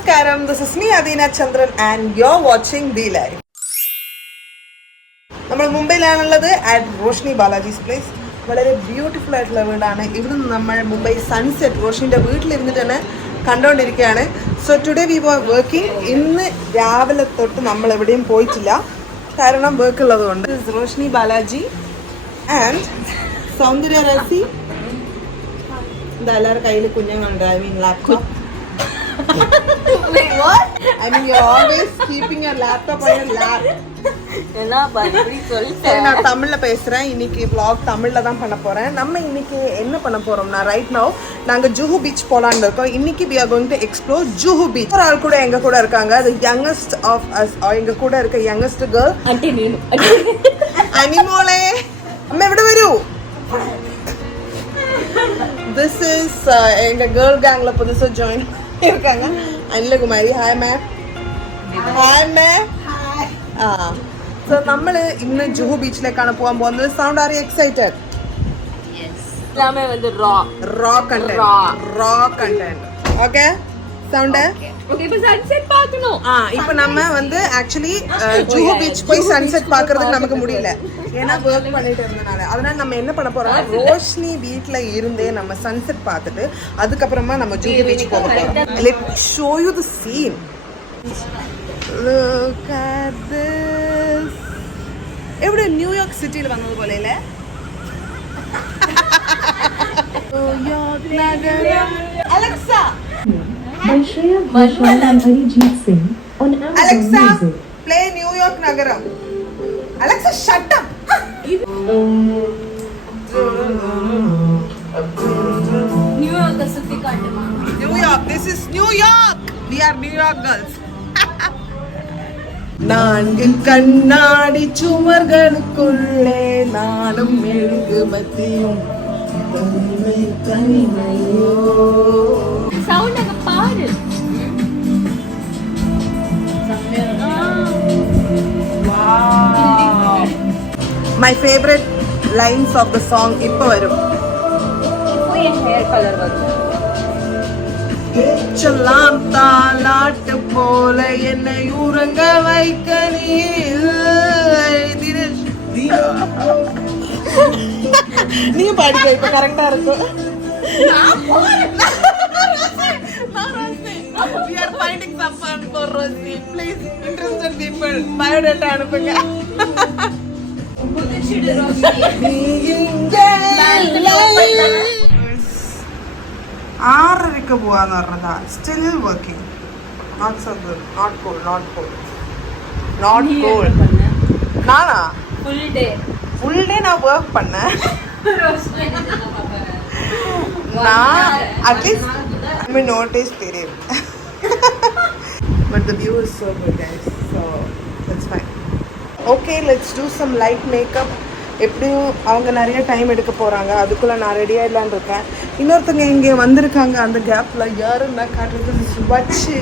Namaskaram, this is me Adina Chandran and you're watching The Life. നമ്മൾ മുംബൈയിലാണുള്ളത് at Roshni ബാലാജീസ് place. വളരെ beautiful ആയിട്ടുള്ള വീടാണ്. ഇവിടെ നിന്ന് നമ്മൾ മുംബൈ സൺസെറ്റ് റോഷ്നിൻ്റെ വീട്ടിലിരുന്നിട്ട് തന്നെ കണ്ടുകൊണ്ടിരിക്കുകയാണ്. So today we were working. ഇന്ന് രാവിലെ തൊട്ട് നമ്മൾ എവിടെയും പോയിട്ടില്ല, കാരണം വർക്ക് ഉള്ളതുകൊണ്ട്. റോഷ്നി ബാലാജി ആൻഡ് സൗന്ദര്യ രസി. എന്താ എല്ലാവരുടെ കയ്യിൽ കുഞ്ഞുങ്ങളുണ്ട്. I mean laptop. Wait, what? I mean, you're always keeping your laptop on your lap. நான் தமிழ்ல பேசுறேன். இன்னைக்கு vlog தமிழ்ல தான் பண்ண போறேன். நம்ம இன்னைக்கு என்ன பண்ண போறோம்னா, ரைட் நவ நாங்க ஜூஹு பீச் போலான்னு இருக்கோம். இன்னைக்கு we are going to explore Juhu beach. ஒரு ஆள் கூட எங்க கூட இருக்காங்க. the youngest of us, எங்க கூட இருக்க youngest girl ஆண்டி நீனு அனிமோளே. அம்மா எവിടെ வரு? this is எங்க girl gangல புதுசா join இருக்காங்க. Anilakumari. Hi ma'am. Hi ma'am. Hi. So നമ്മൾ ഇന്ന് ജൂഹു ബീച്ചിലേക്കാണ് പോകാൻ പോകുന്നത്. Sound are you excited? Yes. எல்லாமே வந்து raw content. Okay sound. Okay இப்போ சன்செட் பார்க்கணும். இப்போ நம்ம வந்து ஆக்சுவலி ஜூஹு பீச் போய் சன்செட் பார்க்கிறதுக்கு நமக்கு முடியல, ஏன்னா வர்க் பண்ணிட்டு இருந்தனால. அதனால நம்ம என்ன பண்ண போறோம், ரோஷ்னி வீட்ல இருந்தே நம்ம சன்செட் பார்த்துட்டு அதுக்கப்புறமா நம்ம ஜூஹு பீச் போக போறோம். Let me show you the scene. Look at this. എവിടെ ന്യൂയോർക്ക് സിറ്റിയിൽ വന്നതുപോലെ അല്ലേ? അലക്സ play ന്യൂയോർക്ക് നഗരം. Alexa shut up. ന്യൂയോർക്ക് സുഫിക്കാട്ടമാ. New York. This is New York. We are New York girls. நான்கு கண்ணாடி சுவர்களுக்குள்ளே நானும் மெழுகுபத்தியும் தனிமையோ. சவுண்ட் அங்க பாரு. My favorite lines of the song இப்போ வரும். இப்போ என் ஹேர் கலர் வருது. சொல்லாம் தாலாட்டு போல என்னை உறங்க வைக்க நீ பாடிக்க. இப்ப கரெக்டா இருக்கும். We are finding someone for Rosie. Please, interested people, biodata அனுப்புங்க. ആറരയ്ക്ക് പോവാന്ന് പറഞ്ഞതാ. Still working. Not so good. Not cool. நானா ஃபுல் டே நான் ஒர்க் பண்ணேன். நான் அட்லீஸ்ட் நோட்டீஸ் தெரியும். But the view is so good guys, so that's fine. Okay, let's do some light makeup. எப்படியும் அவங்க நிறைய டைம் எடுக்க போகிறாங்க, அதுக்குள்ளே நான் ரெடியாக இல்லான்னு இருக்கேன். இன்னொருத்தங்க இங்கே வந்திருக்காங்க. அந்த கேப்பில் யாருன்னா காட்டுறது வச்சு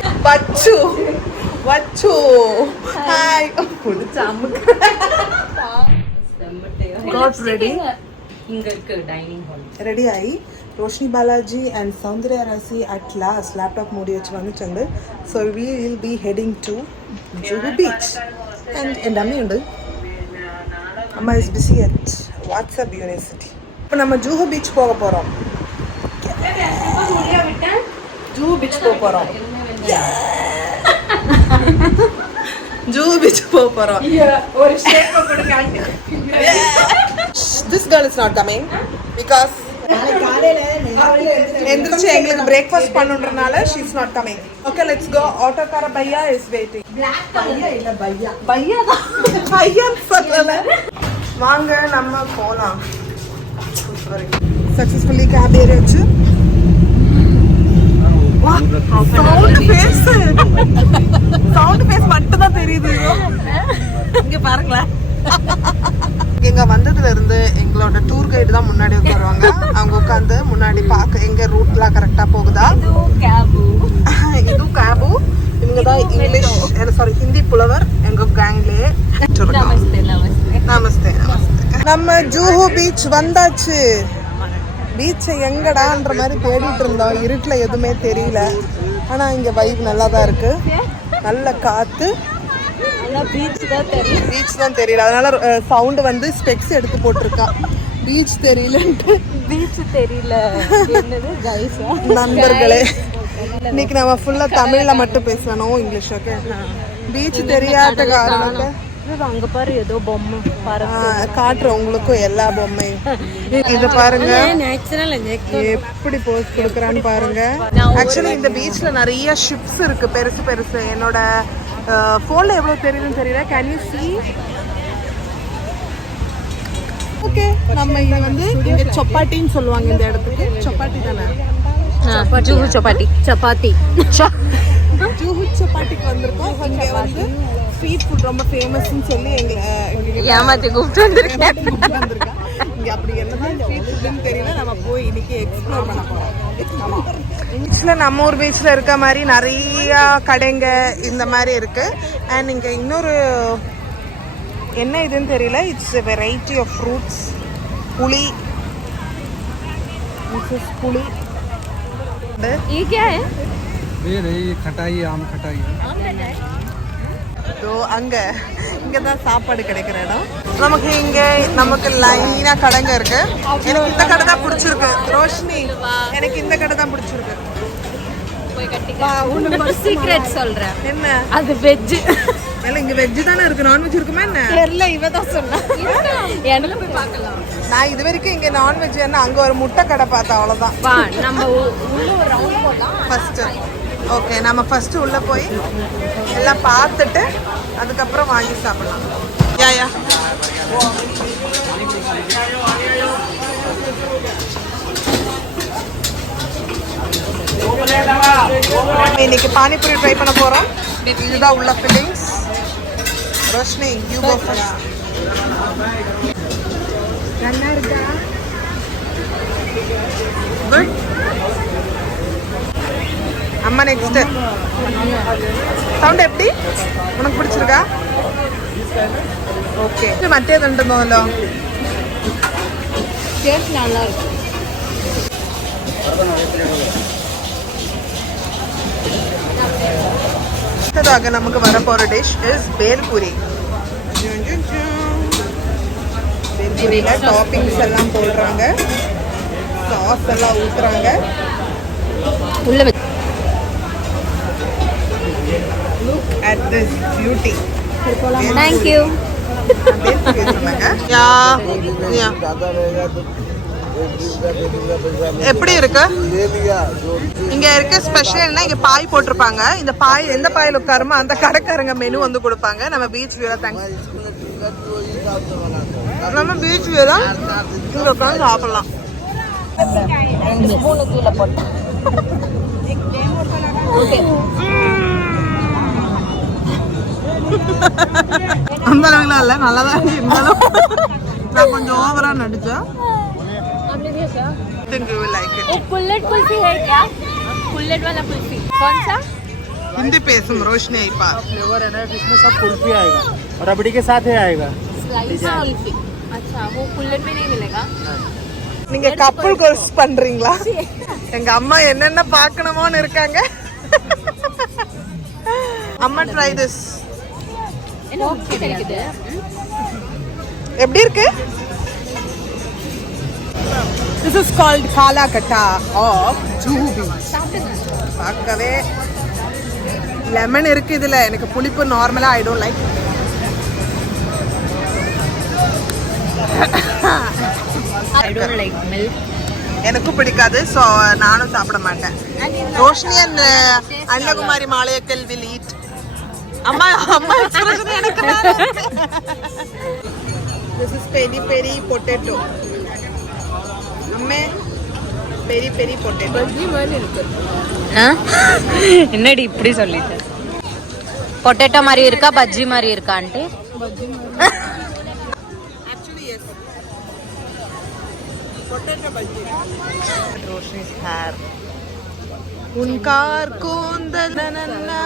ஹாய் பிடிச்ச அம்முக்கு. ரெடி ஆகி ரோஷினி பாலாஜி அண்ட் சௌந்தர்யா ராசி அட் லாஸ்ட் லேப்டாப் மூடி வச்சு வந்துட்டு. So we will be heading to Juhu beach. And என் அம்மி உண்டு. அம்மா is busy at WhatsApp university. இப்போ நம்ம ஜூஹு பீச் போக போகிறோம். ஜூஹு பீச் போக போகிறோம். This girl is not coming because எந்திரிச்சு எங்களுக்கு பிரேக்ஃபாஸ்ட் பண்ணுன்றனால she is not coming. Okay, let's go. ஆட்டோக்கார பையா is waiting. பையா இல்ல பையா தான். பையா சொல்லல. வாங்க நம்ம போலாம். சக்சஸ்ஃபுல்லி கேப் ஏறியாச்சு. சவுண்ட் ஃபேஸ் மட்டும் தான் தெரியுது. இங்க பாருங்களேன். இங்க வந்ததுல இருந்து எங்களோட டூர் கைடு தான் முன்னாடி உட்காருவாங்க. அவங்க உட்காந்து முன்னாடி பார்க்க எங்க ரூட்லாம் கரெக்டா போகுதா. இது கேபு. இவங்க தான் இங்கிலீஷ் சாரி ஹிந்தி புலவர் எங்க கேங்லயே. நமஸ்தே. நம்ம ஜூஹு பீச் வந்தாச்சு. பீச் எங்கடான்ற மாதிரி தேடிட்டு இருந்தோம். இருட்டுல எதுவுமே தெரியல. ஆனால் இங்கே வைப் நல்லா தான் இருக்கு, நல்ல காற்று. பீச் தான் தெரியல, அதனால சவுண்டு வந்து ஸ்பெக்ஸ் எடுத்து போட்டிருக்கா. பீச் தெரியலன்ட்டு. பீச் தெரியல என்னது கைஸ் நண்பர்களே, இன்னைக்கு நம்ம ஃபுல்லாக தமிழில் மட்டும் பேசணும், இங்கிலீஷ் ஓகே. பீச் தெரியாத காரணத்தை அங்க பாரு ஏதோ பொம்மை காட்டுறோம் உங்களுக்கும் எல்லா பொம்மையும். இது பாருங்க எப்படி போஸ் கொடுக்குறான்னு பாருங்க. ஆக்சுவலி இந்த பீச்ல நிறைய ஷிப்ஸ் இருக்கு, பெருசு பெருசு. என்னோட போன்ல எவ்வளவு தெரியுதுன்னு தெரியல. Can you see? ஓகே, நம்ம இங்க வந்து இங்க சப்பாத்தின்னு சொல்லுவாங்க இந்த இடத்துக்கு. சப்பாத்தி தானே? ஜூஹு சப்பாத்தி சப்பாத்தி ஜூஹு சப்பாத்திக்கு வந்திருக்கோம். இங்க வந்து ஸ்ட்ரீட் ஃபுட் ரொம்ப ஃபேமஸ்னு சொல்லி எங்களை ஏமாத்தி கூப்பிட்டு வந்திருக்கேன். இங்க அப்படி என்னதான் ஸ்ட்ரீட் ஃபுட்னு தெரியல. நம்ம போய் இன்னைக்கு எக்ஸ்ப்ளோர் பண்ண போறோம். பீச்ல நம்ம ஊர் பீச்ல இருக்க மாதிரி நிறைய கடைங்க இந்த மாதிரி இருக்கு. அண்ட் இங்க இன்னொரு என்ன இதுன்னு தெரியல, it's a variety of fruits. புளி, புளி. ये क्या है? ये खटाई, आम खटाई. அங்க இங்கதான் சாப்பாடு கிடைக்கிற இடம். நமக்கு லைனா கடைங்க இருக்கு. எனக்கு இந்த கடை தான் பிடிச்சிருக்கு. ரோஷினி, எனக்கு இந்த கடை தான் பிடிச்சிருக்கு. ஒரு சீக்ரெட் சொல்றேன். என்ன அது வெஜ். இல்ல இங்க வெஜ் தானே இருக்கு, நான்வெஜ் இருக்குமா என்ன தெரியல, இவ தான் சொன்னா. எனக்கு போய் பார்க்கலாம். நான் இது வரைக்கும் இங்க நான்வெஜ் என்ன, அங்க ஒரு முட்டை கடை பார்த்தா அவ்வளவுதான். வா நம்ம உள்ள ஒரு ரவுண்ட் போலாம் ஃபர்ஸ்ட். ஓகே, நம்ம ஃபர்ஸ்ட் உள்ள போய் எல்லாம் பார்த்துட்டு அதுக்கப்புறம் வாங்கி சாப்பிடலாம். யா யா இன்னைக்கு பானிபூரி ட்ரை பண்ண போறோம். இதுதான் உள்ள fillings. Roshini, you go first. நல்லா இருக்கா? குட். அம்மா நெக்ஸ்ட். சவுண்ட் எப்படி உனக்கு பிடிச்சிருக்கா? ஓகே, மറ്റേ കണ്ടുന്നല്ലോ. டேஸ்ட் நல்லா இருக்கு. அடுத்ததாக நமக்கு வரப்போற டிஷ் இஸ் பேல்பூரி. பேல்பூரியில டாப்பிங்ஸ் எல்லாம் போடுறாங்க, சாஸ் எல்லாம் ஊத்துறாங்க. உள்ள Look at this beauty. Thank you. எப்படி இருக்கு? இங்க இருக்க ஸ்பெஷல் என்ன, இங்க பாய் போட்டிருப்பாங்க. இந்த பாய் எந்த பாயில் உட்காருமோ அந்த கடைக்காரங்க மெனு வந்து கொடுப்பாங்க. நம்ம பீச் வியூல நம்ம பீச் வியூல இங்க உட்காந்து சாப்பிடலாம். 2 ஸ்பூன் கீழே போட்டேன். ஓகே, அந்த அளவுலாம் இல்லை, நல்லா தான் இருந்தாலும் நான் கொஞ்சம் ஓவரா நடிச்சேன். think you will like it. एक कुल्लट कुल्फी है क्या? कुल्लट वाला कुल्फी कौन सा? हिंदी पेसम रोशनी आई पास. फ्लेवर है ना, इसमें सब कुल्फी आएगा और रबड़ी के साथ ही आएगा. स्लाइस कुल्फी. अच्छा, वो कुल्लट में नहीं मिलेगा. நீங்க கப்பல் கோர்ஸ் பண்றீங்களா? எங்க அம்மா என்னென்ன பார்க்கணுமோன்னு இருக்காங்க. அம்மா ட்ரை திஸ். என்ன கிடைக்குது? எப்படி இருக்கு? This is called Kala Katta of Juhu Beach. பார்க்கவே லெமன் இருக்கு இதுல. எனக்கு புளிப்பு நார்மலா I don't like. I don't like milk. எனக்கும் பிடிக்காது, ஸோ நானும் சாப்பிட மாட்டேன். Roshini and Annakumari Malayakkal will eat. அம்மா அம்மா எக்ஸ்பிரஷன் எனக்கு This is peri peri potato. Amme peri peri potato. Bajji மாதிரி இருக்கு. என்னடி இப்படி சொல்லிட்ட? பொட்டேட்டோ மாதிரி இருக்கா, பஜ்ஜி மாதிரி இருக்கா aunty? Bajji actually yes. Potato bhaji. Roshni's hair. उनकार கூந்தல் நனனா.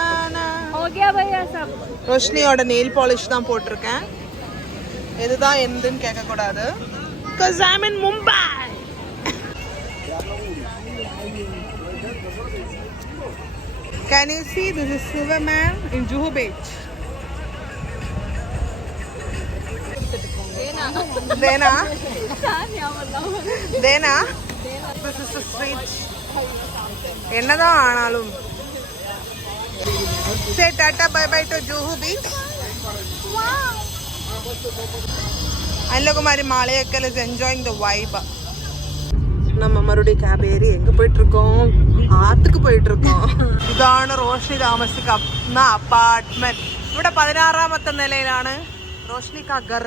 हो गया भैया सब. ரோஷினியோட நெயில் பாலிஷ் தான் போட்டிருக்கேன். இதுதான் என்னன்னு கேட்க கூடாது. Cause I'm in Mumbai. Can you see this is Silverman in Juhu Beach? Dena? Dena? This is the street. என்னதான் ஆனாலும் say tata bye bye to Juhu Beach. Anlakumari Malayakal is enjoying the vibe. நம்ம மறுபடியும் gap ஏறி எங்க போயிட்டு இருக்கோம்? ஆத்துக்கு போயிட்டு இருக்கோம். ഇതാണ് റോഷ്നി താമസിക്കുന്ന അപ്പാർട്ട്മെന്റ്. ഇവിടെ 16ാമത്തെ നിലയിലാണ് റോഷ്നി കാ ഘർ.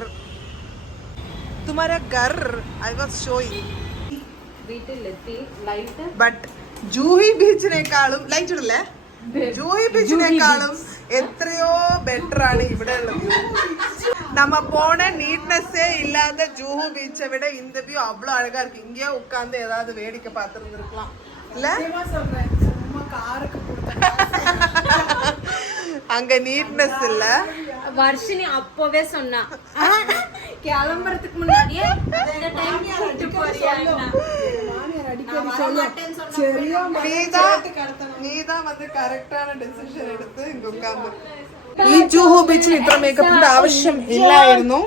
तुम्हारा घर I was showing. But Juhu ബീച്ചിനേക്കാളും ലൈറ്റ് ഇടല്ലേ? ജൂഹി ബീച്ചിനേക്കാളും എത്രയോ ബെറ്റർ ആണ് ഇവിടെ ഉള്ളത്. நம்ம போன நீட்னஸே இல்லாத ஜூஹு பீச்சை விட இந்த வியூ அவ்வளோ அழகா இருக்கு. இங்கேயே உட்காந்து ஏதாவது வேடிக்கை பார்த்துருந்துருக்கலாம் இல்ல? அங்க நீட்னஸ் இல்ல. வர்ஷினி அப்பவே சொன்னா கிளம்புறதுக்கு முன்னாடியே நீதான் வந்து கரெக்டான டெசிஷன் எடுத்து இங்க உட்கார்ந்து. ഈ ജൂഹു ബീച്ചിൽ ഇത്ര മേക്കപ്പിന്റെ ആവശ്യം ഇല്ലായിരുന്നു.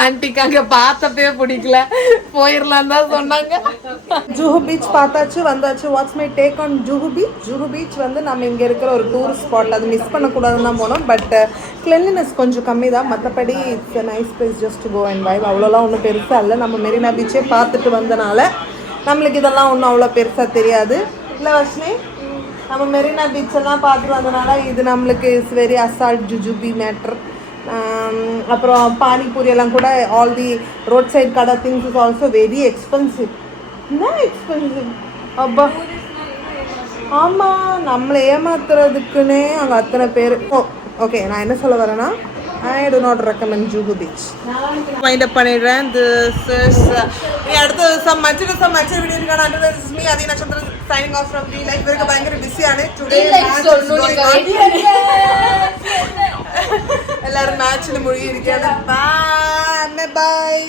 ஆன்டிக்கு அங்க பார்த்தப்பே பிடிக்கல, போயிடலாம் தான் சொன்னாங்க. ஜூஹு பீச் பார்த்தாச்சு, வந்தாச்சு. Watts my take on Juhu beach? Juhu beach வந்து நம்ம இங்கே இருக்கிற ஒரு டூரிஸ்ட் ஸ்பாட், அது மிஸ் பண்ணக்கூடாதுன்னு தான் போனோம். பட் கிளென்லினஸ் கொஞ்சம் கம்மி தான். மற்றபடி it's a nice place just go and vibe. அவ்வளோலாம் ஒன்றும் பெருசாக இல்லை. நம்ம மெரினா பீச்சே பார்த்துட்டு வந்தனால நம்மளுக்கு இதெல்லாம் ஒன்றும் அவ்வளோ பெருசாக தெரியாது இல்லை வர்ஷினி? நம்ம மெரினா பீச்செல்லாம் பார்த்துட்டு வந்தனால இது நம்மளுக்கு இஸ் வெரி அசால்ட் ஜுஜுபி மேட்டர். அப்புறம் பானிபூரி எல்லாம் கூட ஆல் தி ரோட் சைட் கடை things is also very expensive. என்ன எக்ஸ்பென்சிவ் அப்பா? ஆமாம், நம்மளை ஏமாத்துறதுக்குன்னே அங்கே அத்தனை பேர். ஓகே, நான் என்ன சொல்ல வரேன்னா, I do not recommend Juhu Beach. Wind up பண்ணிடுறேன். This is அடுத்து some much video இருக்கான. This is me Adina Chandran signing off from Real Life. இவருக்கு பயங்கர பிஸியான today match is going on. எல்லாரும் மேட்ச்ல முழுகி இருக்காங்க. Bye.